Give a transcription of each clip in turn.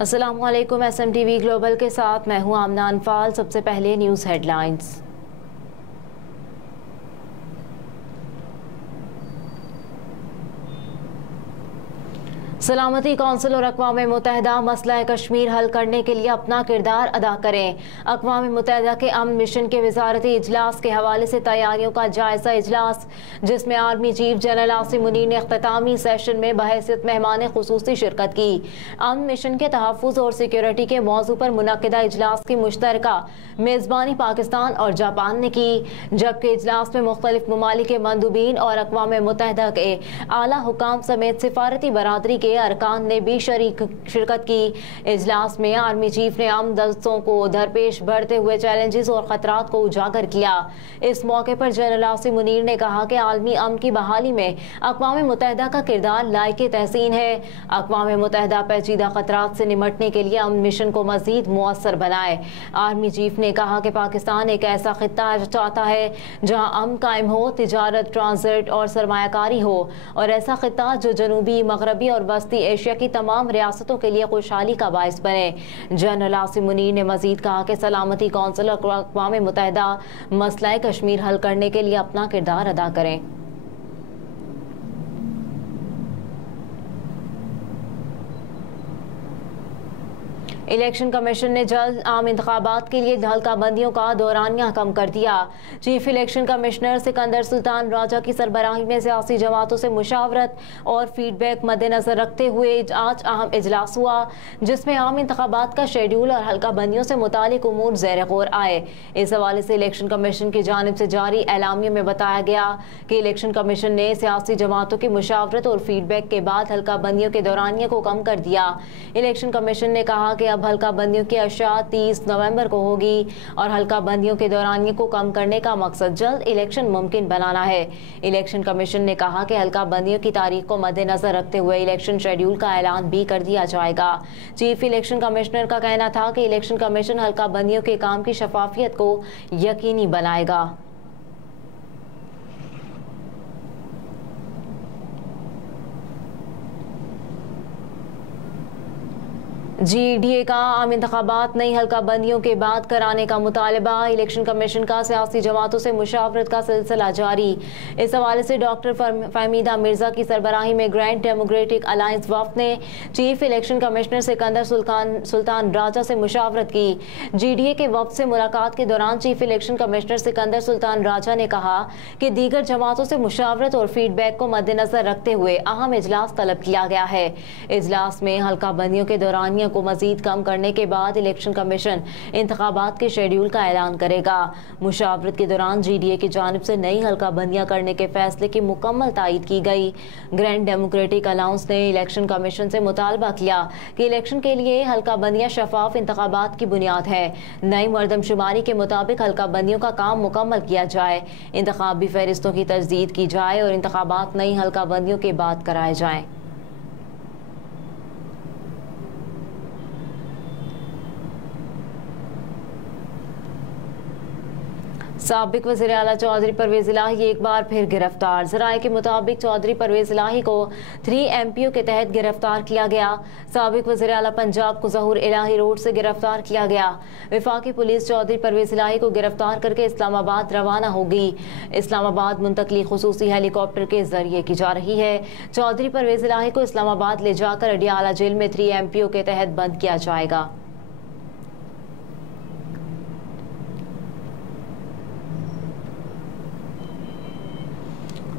अस्सलामुअलैकुम। SMTV global के साथ मैं हूं आमना अनफाल। सबसे पहले न्यूज़ हेडलाइंस। सलामती कौंसिल और अक़वाम मुत्तहिदा मसला कश्मीर हल करने के लिए अपना किरदार अदा करें। अक़वाम मुत्तहिदा के अमन मिशन के वज़ारती इजलास के हवाले से तैयारियों का जायज़ा इजलास, जिसमें army chief general Asim Munir ने अख्तामी सेशन में बहैसियत मेहमान खुसूसी शिरकत की। अमन मिशन के तहफ़्फ़ुज़ और सिक्योरिटी के मौजू पर मुनक़िदा इजलास की मुश्तरका मेज़बानी पाकिस्तान और जापान ने की, जबकि इजलास में मुख्तलिफ ममालिक के मंदूबीन और अक़वाम मुत्तहिदा के आला हुकाम समेत सिफारती बरादरी के अरकान ने भी शिरकत की। इजलास में आर्मी चीफ ने अमन दस्तों को दरपेश बढ़ते हुए चैलेंजेस और खतरात को उजागर किया। इस मौके पर जनरल आसिम मुनीर ने कहा कि आलमी अमन की बहाली में अक़वाम मुत्तहिदा का किरदार लायक तहसीन है। अक़वाम मुत्तहिदा पेचीदा खतरात से निमटने के लिए अमन मिशन को मजीद मुअस्सर बनाए। आर्मी चीफ ने कहा कि पाकिस्तान एक ऐसा खित्ता चाहता है जहाँ अमन कायम हो, तिजारत, ट्रांजिट और सरमायाकारी हो, और ऐसा खित्ता जो जनूबी, मगरबी और वस्ती एशिया की तमाम रियासतों के लिए खुशहाली का बायस बने। जनरल आसिम मुनीर ने मजीद कहा कि सलामती कौंसिल और अक़वाम मुत्तहिदा मसला कश्मीर हल करने के लिए अपना किरदार अदा करें। इलेक्शन कमीशन ने जल्द आम इंतखाबात के लिए हल्का बंदियों का दौरानिया कम कर दिया। Chief election commissioner Sikandar Sultan Raja की सरबराही में सियासी जमातों से मुशावरत और फीडबैक मद्देनजर रखते हुए आज अहम इजलास हुआ, जिसमें आम इंतखाबात का शेड्यूल और हल्का बंदियों से मुतालिक उमूर ज़ेर गौर आए। इस हवाले से इलेक्शन कमीशन की जानिब से जारी एलामिया में बताया गया कि इलेक्शन कमीशन ने सियासी जमातों की मुशावरत और फीडबैक के बाद हल्का बंदियों के दौरानिया को कम कर दिया। इलेक्शन कमीशन ने कहा कि हल्का बंदियों की अशा 30 नवंबर को होगी और हल्का बंदियों के दौरानिए को कम करने का मकसद जल्द इलेक्शन मुमकिन बनाना है। इलेक्शन कमीशन ने कहा कि हल्का बंदियों की तारीख को मद्देनजर रखते हुए इलेक्शन शेड्यूल का ऐलान भी कर दिया जाएगा। चीफ इलेक्शन कमिश्नर का कहना था कि इलेक्शन कमीशन हल्का बंदियों के काम की शफाफियत को यकीनी बनाएगा। GDA का आम इंतखाबात नई हल्का बंदियों के बाद कराने का मुतालबा। इलेक्शन कमीशन का सियासी जमातों से मुशावरत का सिलसिला जारी। इस हवाले से डॉक्टर फहमीदा मिर्जा की सरबराही में ग्रैंड डेमोक्रेटिक अलायंस वफ्द ने chief election commissioner Sikandar Sultan Raja से मुशावरत की। GDA के वफ्द से मुलाकात के दौरान chief election commissioner Sikandar Sultan Raja ने कहा कि दीगर जमातों से मुशावरत और फीडबैक को मद्देनजर रखते हुए अहम इजलास तलब किया गया है। इजलास में हल्का बंदियों के दौरानिया को मजीद कम करने के बाद इलेक्शन कमीशन इंतखाबात के शेड्यूल का ऐलान करेगा। मुशावरत के दौरान GDA की जानिब से नई हल्का बंदियां करने के फैसले की मुकम्मल तायीद की गई। ग्रैंड डेमोक्रेटिक अलाउंस ने इलेक्शन कमीशन से मुतालबा किया कि इलेक्शन के लिए हल्का बंदियां शफाफ इंतखाबात की बुनियाद है। नई मरदमशुमारी के मुताबिक हल्का बंदियों का काम मुकम्मल किया जाए, इंतखाबी फहरिस्तों की तजदीद की जाए और इंतखाबात नई हल्का बंदियों के बाद कराए जाएं। साबिक वज़ीर आला चौधरी परवेज इलाही एक बार फिर गिरफ्तार। ज़राए के मुताबिक चौधरी परवेज इलाही को 3 MPO के तहत गिरफ्तार किया गया। साबिक वज़ीर आला पंजाब को ज़हूर इलाही रोड से गिरफ्तार किया गया। वफाकी पुलिस चौधरी परवेज इलाही को गिरफ्तार करके इस्लामाबाद रवाना होगी। इस्लामाबाद मुंतकली खुसूसी हेलीकॉप्टर के जरिए की जा रही है। चौधरी परवेज इलाही को इस्लामाबाद ले जाकर अडियाला जेल में 3 MPO के तहत बंद किया जाएगा।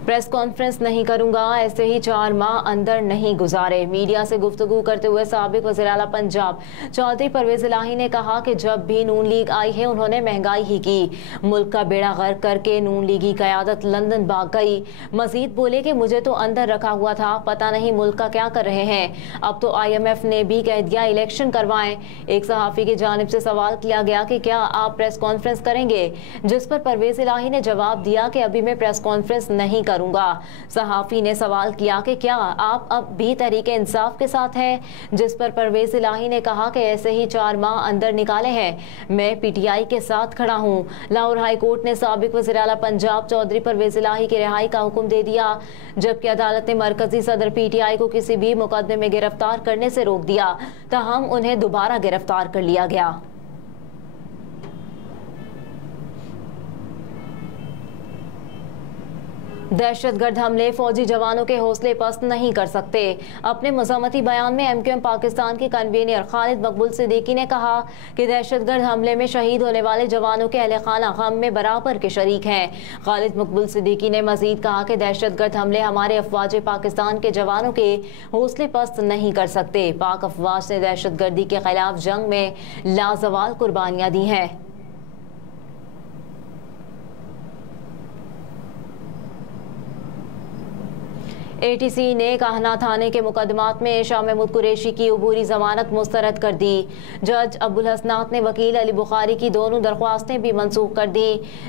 प्रेस कॉन्फ्रेंस नहीं करूंगा, ऐसे ही 4 माह अंदर नहीं गुजारे। मीडिया से गुफ्तगू करते हुए साबिक वज़ीर आला पंजाब चौधरी परवेज इलाही ने कहा कि जब भी नून लीग आई है उन्होंने महंगाई ही की। मुल्क का बेड़ा गर्क करके नून लीगी क़यादत लंदन भाग गई। मजीद बोले कि मुझे तो अंदर रखा हुआ था, पता नहीं मुल्क का क्या कर रहे हैं। अब तो IMF ने भी कह दिया इलेक्शन करवाएं। एक सहाफ़ी की जानिब से सवाल किया गया कि क्या आप प्रेस कॉन्फ्रेंस करेंगे, जिस पर परवेज इलाही ने जवाब दिया कि अभी मैं प्रेस कॉन्फ्रेंस नहीं करूंगा। सहाफी ने सवाल किया कि क्या आप अब भी तहरीके इंसाफ के साथ हैं, जिस पर परवेज इलाही ने कहा कि ऐसे ही 4 माह अंदर निकाले हैं, मैं पीटीआई के साथ खड़ा हूं। लाहौर हाई कोर्ट ने साबिक वज़ीर आला पंजाब चौधरी परवेज इलाही की रिहाई का हुक्म दे दिया, जबकि अदालत ने मरकजी सदर पीटीआई को किसी भी मुकदमे में गिरफ्तार करने से रोक दिया, ताहम उन्हें दोबारा गिरफ्तार कर लिया गया। दहशतगर्द हमले फौजी जवानों के हौसले पस्त नहीं कर सकते। अपने मज़ामती बयान में एमक्यूएम पाकिस्तान के कन्वीनर खालिद मकबूल सिद्दीकी ने कहा कि दहशतगर्द हमले में शहीद होने वाले जवानों के अहले खाना गम में बराबर के शरीक हैं। खालिद मकबूल सिद्दीकी ने मजीद कहा कि दहशतगर्द हमले हमारे अफवाज पाकिस्तान के जवानों के हौसले पस्त नहीं कर सकते। पाक अफवाज ने दहशतगर्दी के खिलाफ जंग में लाजवाल कुर्बानियाँ दी हैं। एटीसी ने काहना थाने के मुकदमात में शाह महमूद कुरैशी की अबूरी जमानत मुस्तरद कर दी। जज अब्दुल हसनात ने वकील अली बुखारी की दोनों दरख्वास्तें भी मनसूख कर दी।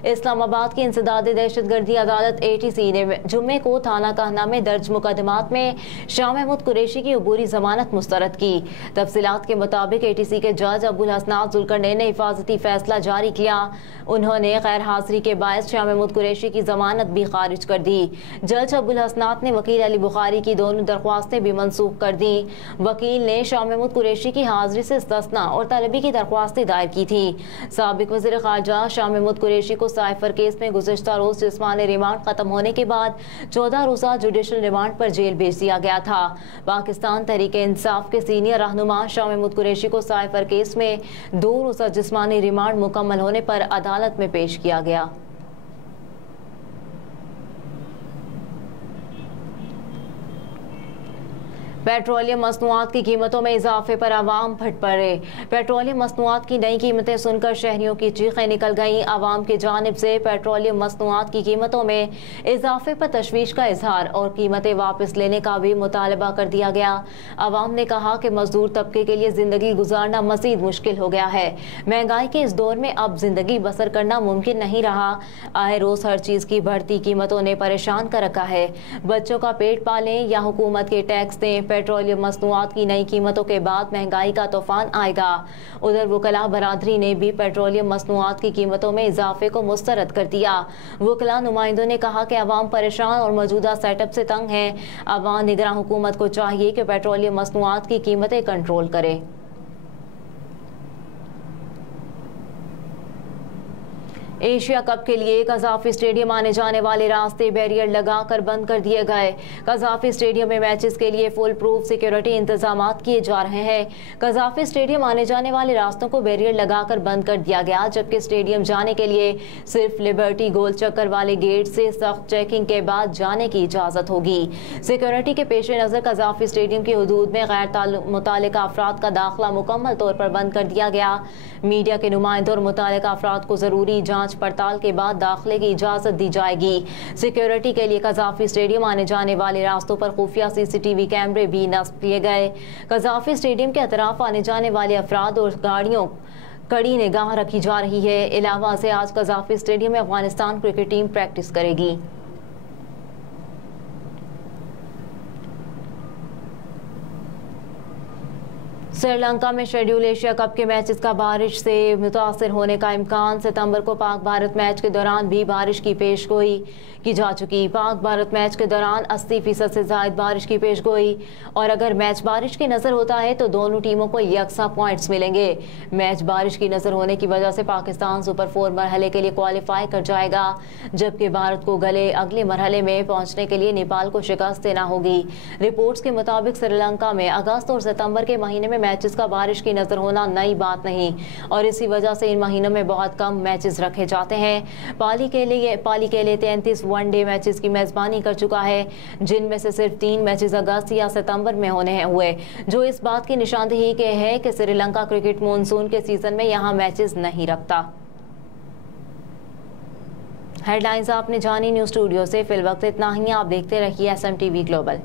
इस्लामाबाद की इंसदादे दहशतगर्दी अदालत एटीसी ने जुम्मे को थाना काहना में दर्ज मुकदमात में शाह महमूद कुरैशी की अबूरी जमानत मुस्तरद की। तफसीलात के मुताबिक एटीसी के जज अब्दुल हसनात जुल्करनैन ने हिफाजती फैसला जारी किया। उन्होंने गैर हाजिरी के बायस शाह महमूद कुरैशी की जमानत भी खारिज कर दी। जज अब्दुल हसनात ने वकील अली बुखारी की दोनों दरख्वास्तें भी मनसूख कर दी। वकील ने शाह महमूद कुरैशी की हाजिरी से इस्तिस्ना और तलबी की दरख्वास्तें दायर की थी। साबिक वज़ीर ख़ारजा शाह महमूद कुरैशी को साइफर केस में गुज़िश्ता रोज जिस्मानी रिमांड खत्म होने के बाद 14 रोज़ा जुडिशल रिमांड पर जेल भेज दिया गया था। पाकिस्तान तहरीके इंसाफ के सीनियर रहनुमा शाह महमूद कुरैशी को साइफर केस में 2 रोज़ा जिस्मानी रिमांड मुकम्मल होने पर अदालत में पेश किया गया। पेट्रोलियम मसनूआत की कीमतों में इजाफे पर आवाम फट पड़े। पेट्रोलियम मसनूआत की नई कीमतें सुनकर शहरियों की चीखें निकल गईं। आवाम की जानिब से पेट्रोलियम मसनूआत की कीमतों में इजाफे पर तशवीश का इजहार और कीमतें वापस लेने का भी मुतालबा कर दिया गया। आवाम ने कहा कि मजदूर तबके के लिए जिंदगी गुजारना मजीद मुश्किल हो गया है। महंगाई के इस दौर में अब जिंदगी बसर करना मुमकिन नहीं रहा। आए रोज हर चीज की बढ़ती कीमतों ने परेशान कर रखा है। बच्चों का पेट पालें या हुकूमत के टैक्स दें, पेट्रोलियम मसनूआत की नई कीमतों के बाद महंगाई का तूफान आएगा। उधर वकला बरादरी ने भी पेट्रोलियम मसनूआत की कीमतों में इजाफे को मुस्तरद कर दिया। वकला नुमाइंदों ने कहा कि अवाम परेशान और मौजूदा सेटअप से तंग है। अवाम निगरान हुकूमत को चाहिए कि पेट्रोलियम मसनूआत की कीमतें कंट्रोल करे। एशिया कप के लिए कज़ाफी स्टेडियम आने जाने वाले रास्ते बैरियर लगाकर बंद कर दिए गए। कज़ाफी स्टेडियम में मैचेस के लिए फुल प्रूफ सिक्योरिटी इंतजामात किए जा रहे हैं। कज़ाफी स्टेडियम आने जाने वाले रास्तों को बैरियर लगाकर बंद कर दिया गया, जबकि स्टेडियम जाने के लिए सिर्फ लिबर्टी गोल चक्कर वाले गेट से सख्त चेकिंग के बाद जाने की इजाज़त होगी। सिक्योरिटी के पेश नज़र कज़ाफी स्टेडियम की हदूद में गैर मुतालिका अफराद का दाखिला मुकम्मल तौर पर बंद कर दिया गया। मीडिया के नुमाइंदों और मुतालिका अफराद को ज़रूरी जाँच पड़ताल के बाद दाखिले की इजाज़त दी जाएगी। सिक्योरिटी के लिए कज़ाफी स्टेडियम आने जाने वाले रास्तों पर खुफिया CCTV कैमरे भी नस्ब किए गए। कज़ाफी स्टेडियम के अतराफ आने जाने वाले अफराद और गाड़ियों कड़ी निगाह रखी जा रही है। इलावा से आज कज़ाफी स्टेडियम में अफगानिस्तान क्रिकेट टीम प्रैक्टिस करेगी। श्रीलंका में शेड्यूल एशिया कप के मैचेस का बारिश से मुतासर होने का इम्कान। सितंबर को पाक भारत मैच के दौरान भी बारिश की पेशगोई की जा चुकी। पाक भारत मैच के दौरान 80% से ज़ायद बारिश की पेशगोई, और अगर मैच बारिश की नज़र होता है तो दोनों टीमों को यकसा पॉइंट्स मिलेंगे। मैच बारिश की नज़र होने की वजह से पाकिस्तान सुपर 4 मरहले के लिए क्वालिफाई कर जाएगा, जबकि भारत को अगले मरहले में पहुंचने के लिए नेपाल को शिकस्त देना होगी। रिपोर्ट्स के मुताबिक श्रीलंका में अगस्त और सितंबर के महीने में मैचेस का बारिश की नज़र होना नई बात नहीं, और इसी वजह से इन महीनों में बहुत कम मैचेस रखे जाते हैं। पाली के लिए 33 वनडे मैचेस की मेज़बानी कर चुका है, जिनमें से सिर्फ 3 मैचेस अगस्त या सितंबर में होने हुए, जो इस बात की निशानदेही के है कि श्रीलंका क्रिकेट मानसून के सीजन में यहाँ मैचेस नहीं रखता। हेडलाइंस आपने जानी न्यूज़ स्टूडियो से। फिल वक्त इतना ही। आप देखते रहिए SMTV ग्लोबल।